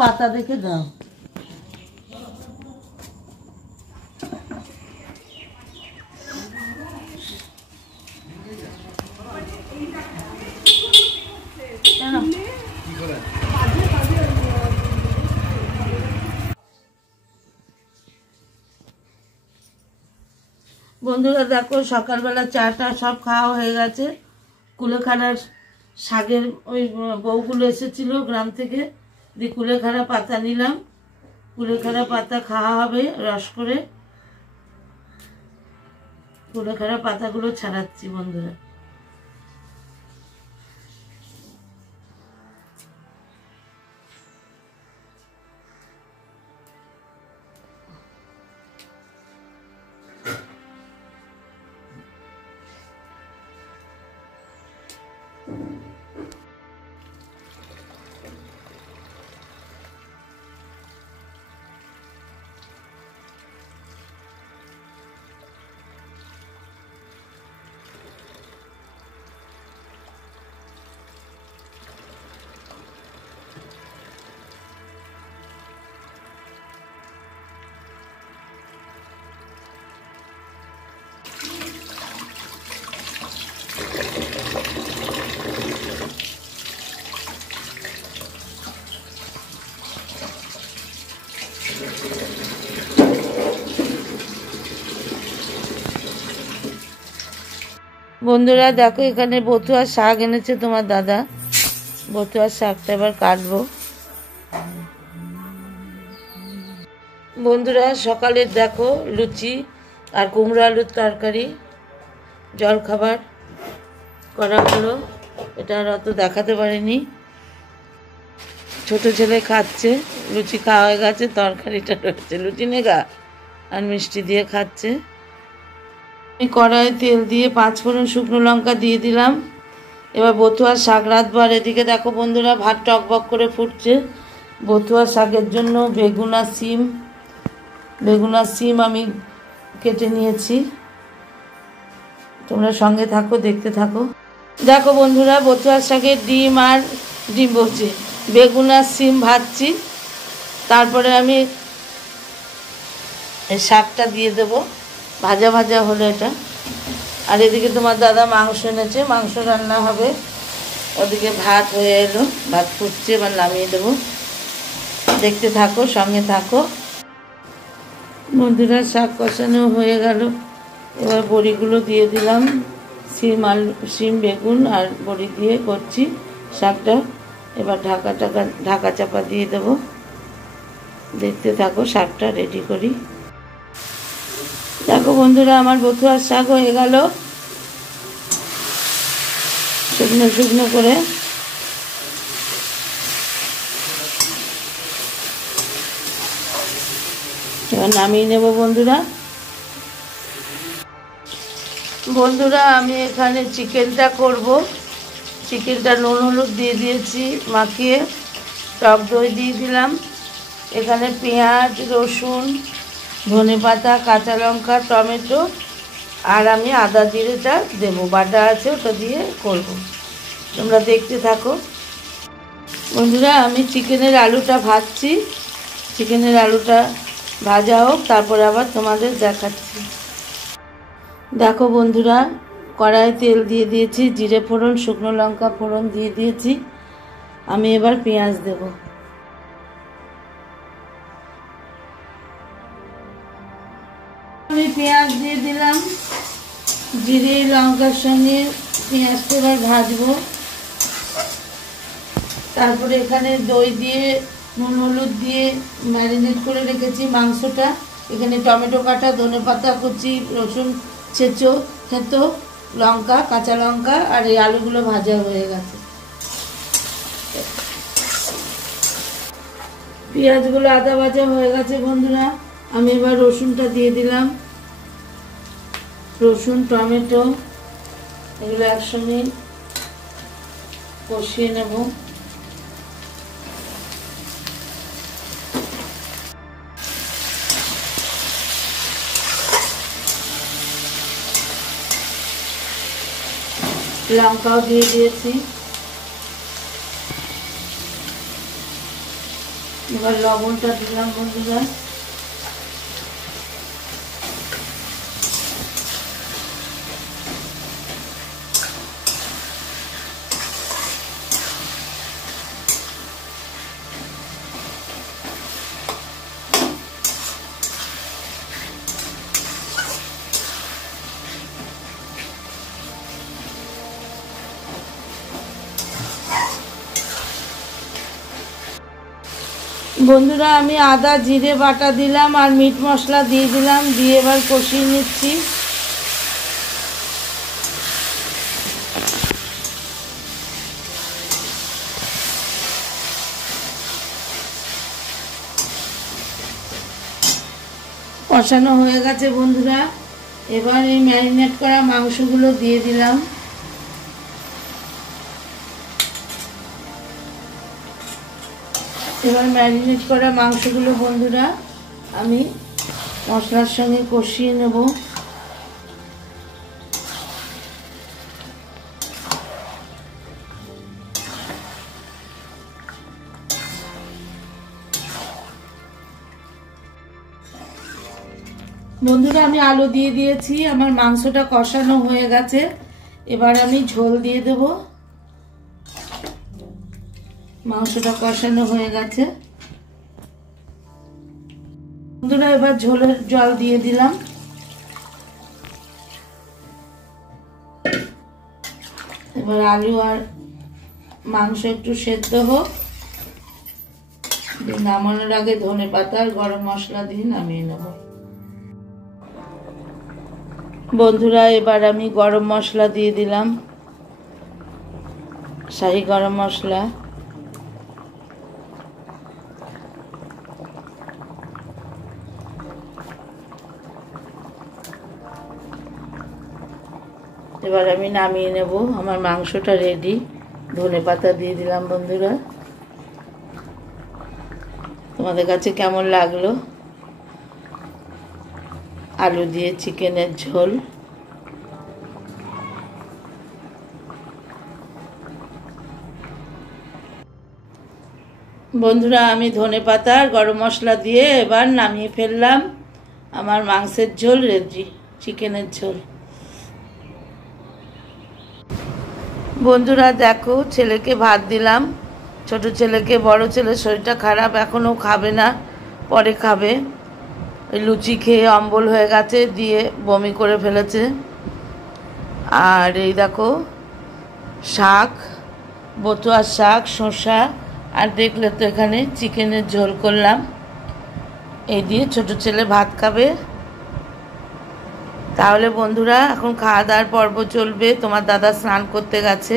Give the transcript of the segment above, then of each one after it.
পাতা দেখে দাও। বন্ধুরা দেখো, সকালবেলা চাটা সব খাওয়া হয়ে গেছে। কুলেখাড়ার শাকের ওই বউগুলো এসেছিল গ্রাম থেকে, দিয়ে কুলেখাড়া পাতা নিলাম। কুলেখাড়া পাতা খাওয়া হবে রস করে। কুলেখাড়া পাতাগুলো ছাড়াচ্ছি বন্ধুরা। বন্ধুরা দেখো, এখানে বথুয়ার শাক এনেছে তোমার দাদা। বথুয়ার শাকটা এবার কাটবো। বন্ধুরা সকালের দেখো লুচি আর কুমড়ো আলুর তরকারি জলখাবার করা হলো। এটা আর অত দেখাতে পারিনি। ছোট ছেলে খাচ্ছে, লুচি খাওয়া হয়ে গেছে, তরকারিটা রয়েছে, লুচি নেগা আর মিষ্টি দিয়ে খাচ্ছে। আমি কড়াইয়ে তেল দিয়ে 5 ফোড়ন শুকনো লঙ্কা দিয়ে দিলাম। এবার বথুয়ার শাক রাঁধবো। আর এদিকে দেখো বন্ধুরা, ভাত টকবক করে ফুটছে। বথুয়ার শাকের জন্য বেগুন আর সিম আমি কেটে নিয়েছি। তোমরা সঙ্গে থাকো, দেখতে থাকো। দেখো বন্ধুরা, বথুয়ার শাকের ডিম বলছি, বেগুন আর সিম ভাজছি। তারপরে আমি এই শাকটা দিয়ে দেবো। ভাজা ভাজা হলো এটা। আর এদিকে তোমার দাদা মাংস এনেছে, মাংস রান্না হবে। ওদিকে ভাত হয়ে এলো, ভাত ফুটছে, এবার নামিয়ে দেবো। দেখতে থাকো, সঙ্গে থাকো। বন্ধুরা শাক কষানো হয়ে গেল। এবার বড়িগুলো দিয়ে দিলাম। সিম বেগুন আর বড়ি দিয়ে করছি শাকটা। এবার ঢাকা চাপা দিয়ে দেবো। দেখতে থাকো, শাকটা রেডি করি। দেখো বন্ধুরা, আমার বথুয়ার শাক হয়ে গেল শুকনো শুকনো করে। এবার নামিয়ে নেব বন্ধুরা। আমি এখানে চিকেনটা করব। চিকেনটা নুন হলুদ দিয়ে দিয়েছি মাখিয়ে, টক দই দিয়ে দিলাম। এখানে পেঁয়াজ, রসুন, ধনেপাতা, কাঁচা লঙ্কা, টমেটো আর আমি আদা জিরেটা দেবো, বাটা আছে, ওটা দিয়ে করব। তোমরা দেখতে থাকো বন্ধুরা। আমি চিকেনের আলুটা ভাজছি। চিকেনের আলুটা ভাজা হোক, তারপরে আবার তোমাদের দেখাচ্ছি। দেখো বন্ধুরা, কড়াইয়ে তেল দিয়ে দিয়েছি, জিরে ফোড়ন, শুকনো লঙ্কা ফোড়ন দিয়ে দিয়েছি। আমি এবার পেঁয়াজ দেবো। আমি পেঁয়াজ দিয়ে দিলাম। জিরে লঙ্কার সঙ্গে পেঁয়াজটা এবার ভাজবো। তারপরে এখানে দই দিয়ে নুন হলুদ দিয়ে ম্যারিনেট করে রেখেছি মাংসটা। এখানে টমেটো কাটা, ধনেপাতা কুচি, রসুন থেতো, লঙ্কা, কাঁচা লঙ্কা আর এই আলুগুলো ভাজা হয়ে গেছে। পেঁয়াজগুলো আদা ভাজা হয়ে গেছে বন্ধুরা। আমি এবার রসুনটা দিয়ে দিলাম। রসুন, টমেটো এগুলো একসঙ্গে কষিয়ে নেব। লঙ্কাও দিয়ে দিয়েছি। এবার লবণটা দিলাম বন্ধুরা। বন্ধুরা আমি আদা জিরে বাটা দিলাম আর মিট মশলা দিয়ে দিলাম, দিয়ে এবার কষিয়ে নিচ্ছি। কষানো হয়ে গেছে বন্ধুরা, এবার এই ম্যারিনেট করা মাংসগুলো দিয়ে দিলাম। এবার ম্যারিনেট করা মাংসগুলো বন্ধুরা আমি মশলার সঙ্গে কষিয়ে নেব। বন্ধুরা আমি আলু দিয়ে দিয়েছি, আমার মাংসটা কষানো হয়ে গেছে, এবার আমি ঝোল দিয়ে দেব। মাংসটা কষানো হয়ে গেছে বন্ধুরা, এবার ঝোলের জল দিয়ে দিলাম। এবার আলু আর মাংস একটু সেদ্ধ হোক, নামানোর আগে ধনেপাতা আর গরম মশলা দিয়ে নামিয়ে নেব। বন্ধুরা এবার আমি গরম মশলা দিয়ে দিলাম, শাহি গরম মশলা। এবার আমি নামিয়ে নেব, আমার মাংসটা রেডি। ধনেপাতা দিয়ে দিলাম বন্ধুরা। তোমাদের কাছে কেমন লাগলো আলু দিয়ে চিকেনের ঝোল? বন্ধুরা আমি ধনেপাতা আর গরম মশলা দিয়ে এবার নামিয়ে ফেললাম। আমার মাংসের ঝোল রেডি, চিকেনের ঝোল। বন্ধুরা দেখো, ছেলেকে ভাত দিলাম, ছোট ছেলেকে। বড় ছেলের শরীরটা খারাপ, এখনও খাবে না, পরে খাবে। লুচি খেয়ে অম্বল হয়ে গেছে, দিয়ে বমি করে ফেলেছে। আর এই দেখো শাক, বতুয়ার শাক, শসা, আর দেখলে তো এখানে চিকেনের ঝোল করলাম। এই দিয়ে ছোট ছেলে ভাত খাবে। তাহলে বন্ধুরা এখন খাওয়া দাওয়ার পর্ব চলবে। তোমার দাদা স্নান করতে গেছে,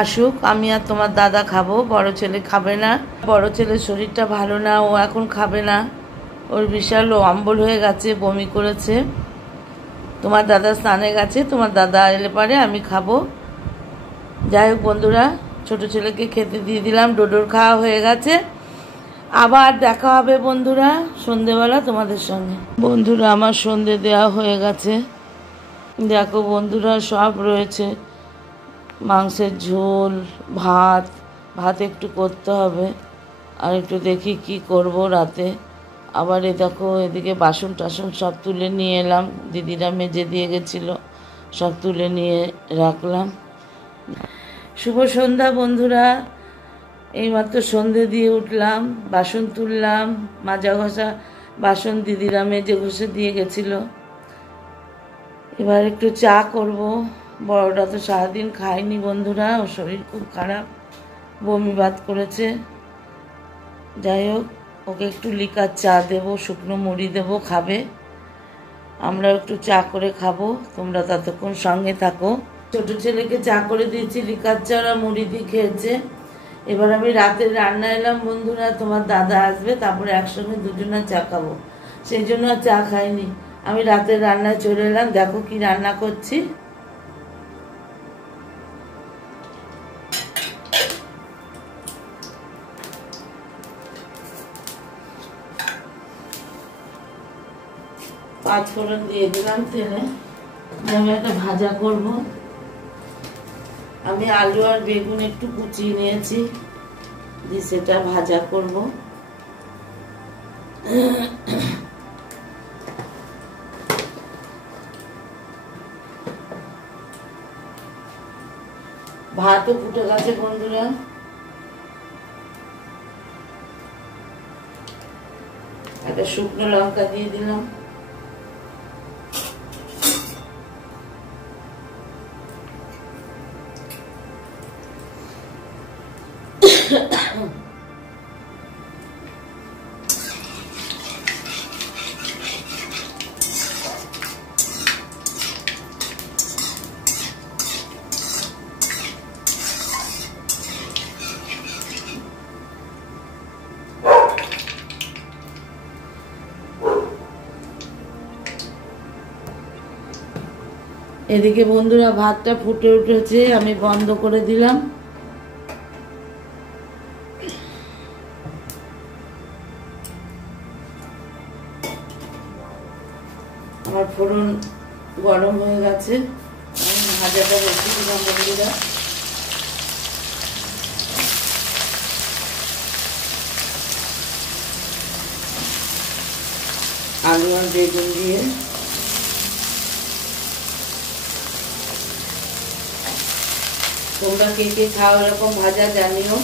আসুক, আমি আর তোমার দাদা খাবো। বড় ছেলে খাবে না, বড় ছেলের শরীরটা ভালো না, ও এখন খাবে না। ওর বিশাল অম্বল হয়ে গেছে, বমি করেছে। তোমার দাদা স্নানে গেছে, তোমার দাদা এলে পারে আমি খাবো। যাই হোক বন্ধুরা, ছোট ছেলেকে খেতে দিয়ে দিলাম, ডোডোর খাওয়া হয়ে গেছে। আবার দেখা হবে বন্ধুরা সন্ধেবেলা তোমাদের সঙ্গে। বন্ধুরা আমার সন্ধে দেওয়া হয়ে গেছে, দেখো বন্ধুরা সব রয়েছে, মাংসের ঝোল, ভাত একটু করতে হবে, আর একটু দেখি কি করব রাতে। আবার এ দেখো এদিকে বাসন টাসন সব তুলে নিয়ে এলাম, দিদিরা মেজে দিয়ে গেছিলো, সব তুলে নিয়ে রাখলাম। শুভ সন্ধ্যা বন্ধুরা, এইমাত্র সন্ধে দিয়ে উঠলাম, বাসন তুললাম, মাজা ঘষা বাসন দিদিরা মেজে ঘষে দিয়ে গেছিলো। এবার একটু চা করব। বড়টা তো সারাদিন খায়নি বন্ধুরা, ওর শরীর খুব খারাপ, বমি ভাত করেছে। যাই হোক, ওকে একটু লিকার চা দেবো, শুকনো মুড়ি দেবো, খাবে। আমরা একটু চা করে খাবো, তোমরা ততক্ষণ সঙ্গে থাকো। ছোট ছেলেকে চা করে দিয়েছি, লিকার চা আর মুড়ি দিয়ে খেয়েছে। এবার আমি রাতের রান্না এলাম বন্ধুরা, তোমার দাদা আসবে, তারপরে একসঙ্গে দুজনে চা খাবো, সেই জন্য আর চা খাইনি। আমি রাতের রান্নায় চলে এলাম, দেখো কি রান্না করছি। পাঁচফোড়ন দিয়ে দিলাম তেলে, আমি একটা ভাজা করব। আমি আলু আর বেগুন একটু কুচিয়ে নিয়েছি, দিয়ে সেটা ভাজা করব। ভাতও ফুটে গেছে বন্ধুরা। একটা শুকনো লঙ্কা দিয়ে দিলাম। এদিকে বন্ধুরা ভাতটা ফুটে উঠেছে, আমি বন্ধ করে দিলাম। আমার ফোড়ন গরম হয়ে গেছে, আমি ভাজাটা বসে দিলাম বন্ধুরা। আলু আর বেগুন দিয়ে তোমরা কে কে খাও এরকম ভাজা জানিও,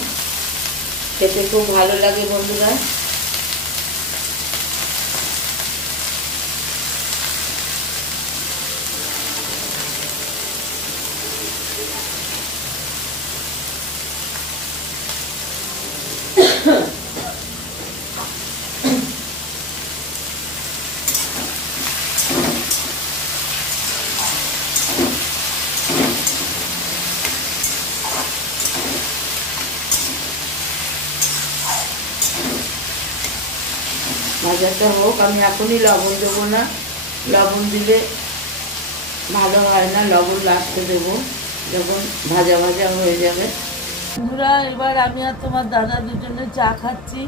খেতে খুব ভালো লাগে বন্ধুরা। ভাজাটা হোক, আমি এখনই লবণ দেবো না, লবণ দিলে ভালো হয় না, লবণ লাস্টে দেবো যখন ভাজা ভাজা হয়ে যাবে। বন্ধুরা এবার আমি আর তোমার দাদা দুজনে চা খাচ্ছি,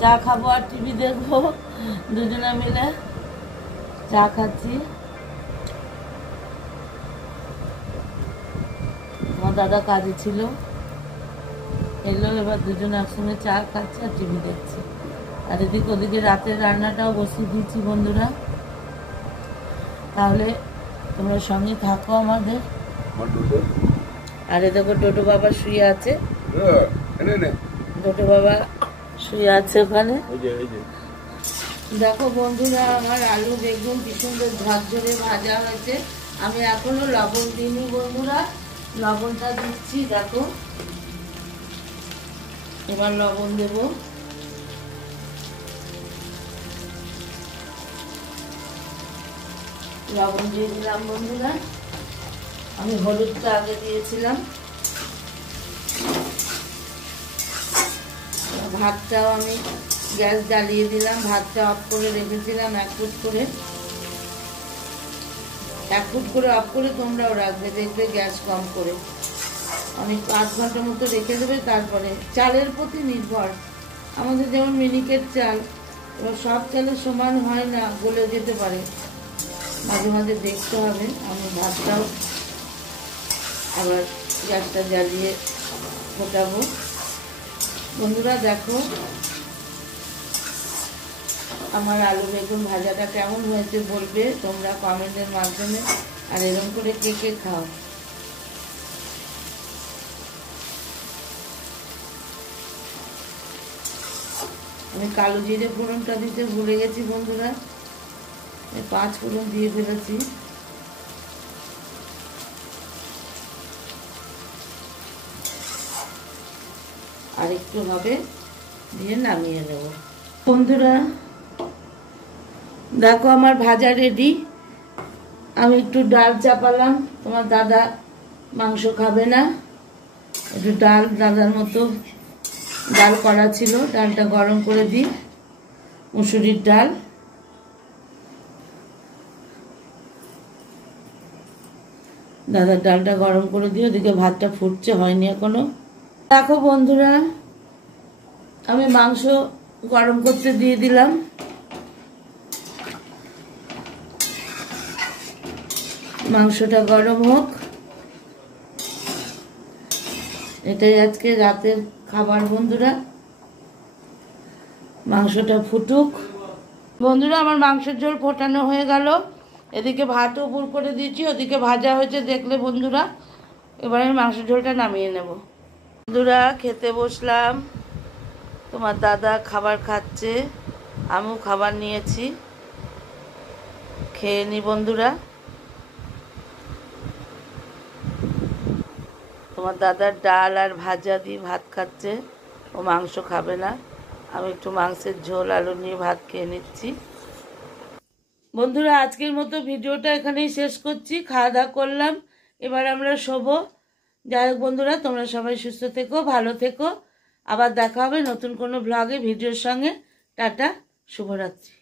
চা খাবো আর টিভি দেখবো, দুজনে মিলে চা খাচ্ছি। আমার দাদা কাজে ছিল, এলো, এবার দুজনে একসঙ্গে চা খাচ্ছি আর টিভি দেখছি। আর এদিকে ওদিকে রাতের রান্নাটাও বসিয়ে দিয়েছি বন্ধুরা। তাহলে তোমরা সঙ্গে থাকো আমাদের। আর এ দেখো টোটো বাবা শুয়ে আছে, টোটো বাবা শুয়ে আছে ওখানে। দেখো বন্ধুরা আমার আলু বেগুন কি সুন্দর ঝরঝরে ভাজা হয়েছে। আমি এখনো লবণ দিইনি বন্ধুরা, লবণটা দিচ্ছি। দেখো এবার লবণ দেবো। লবণ দিয়ে দিলাম বন্ধুরা। আমি হলুদটা আগে দিয়েছিলাম। ভাতটাও আমি গ্যাস জ্বালিয়ে দিলাম, ভাতটা অফ করে রেখেছিলাম 1 ফুট করে। 1 ফুট করে অফ করে তোমরাও রাখবে, দেখবে গ্যাস কম করে। আমি 5 ঘন্টা মতো রেখে দেবে। তারপরে চালের প্রতি নির্ভর, আমাদের যেমন মিনিকেট চাল, এবার সব চালের সমান হয় না, গলে যেতে পারে, মাঝে মাঝে দেখতে হবে। আমি ভাতটাও আবার গ্যাসটা জ্বালিয়ে ফোটাবো বন্ধুরা। দেখো আমার আলু বেগুন ভাজাটা কেমন হয়েছে বলবে তোমরা কমেন্টের মাধ্যমে। আর এরকম করে কে কে খাও। আমি কালো জিরে ফোড়নটা দিতে ভুলে গেছি বন্ধুরা, 5 ফোড়ন দিয়ে ফেলেছি। আর একটু হবে, দিয়ে নামিয়ে নেব বন্ধুরা। দেখো আমার ভাজা রেডি। আমি একটু ডাল চাপালাম, তোমার দাদা মাংস খাবে না, একটু ডাল দাদার মতো ডাল করা ছিল, ডালটা গরম করে দিই, মুসুরির ডাল। দাদার ডালটা গরম করে দিই, ওদিকে ভাতটা ফুটছে, হয়নি এখনো। দেখো বন্ধুরা আমি মাংস গরম করতে দিয়ে দিলাম। মাংসটা গরম হোক, এটাই আজকে রাতের খাবার বন্ধুরা। মাংসটা ফুটুক। বন্ধুরা, আমার মাংসের ঝোল ফোটানো হয়ে গেল। এদিকে ভাতও উপর করে দিয়েছি, ওদিকে ভাজা হয়েছে দেখলে বন্ধুরা। এবার আমি মাংসের ঝোলটা নামিয়ে নেব। বন্ধুরা, খেতে বসলাম। তোমার দাদা খাবার খাচ্ছে, আমিও খাবার নিয়েছি, খেয়ে নি বন্ধুরা। তোমার দাদার ডাল আর ভাজা দিয়ে ভাত খাচ্ছে, ও মাংস খাবে না। আমি একটু মাংসের ঝোল আলু নিয়ে ভাত খেয়ে নিচ্ছি। বন্ধুরা, আজকের মতো ভিডিওটা এখানেই শেষ করছি। খাওয়া দাওয়া করলাম, এবার আমরা শোবো। যাই হোক বন্ধুরা, তোমরা সবাই সুস্থ থেকো, ভালো থেকো। আবার দেখা হবে নতুন কোনো ব্লগে ভিডিওর সঙ্গে। টাটা, শুভরাত্রি।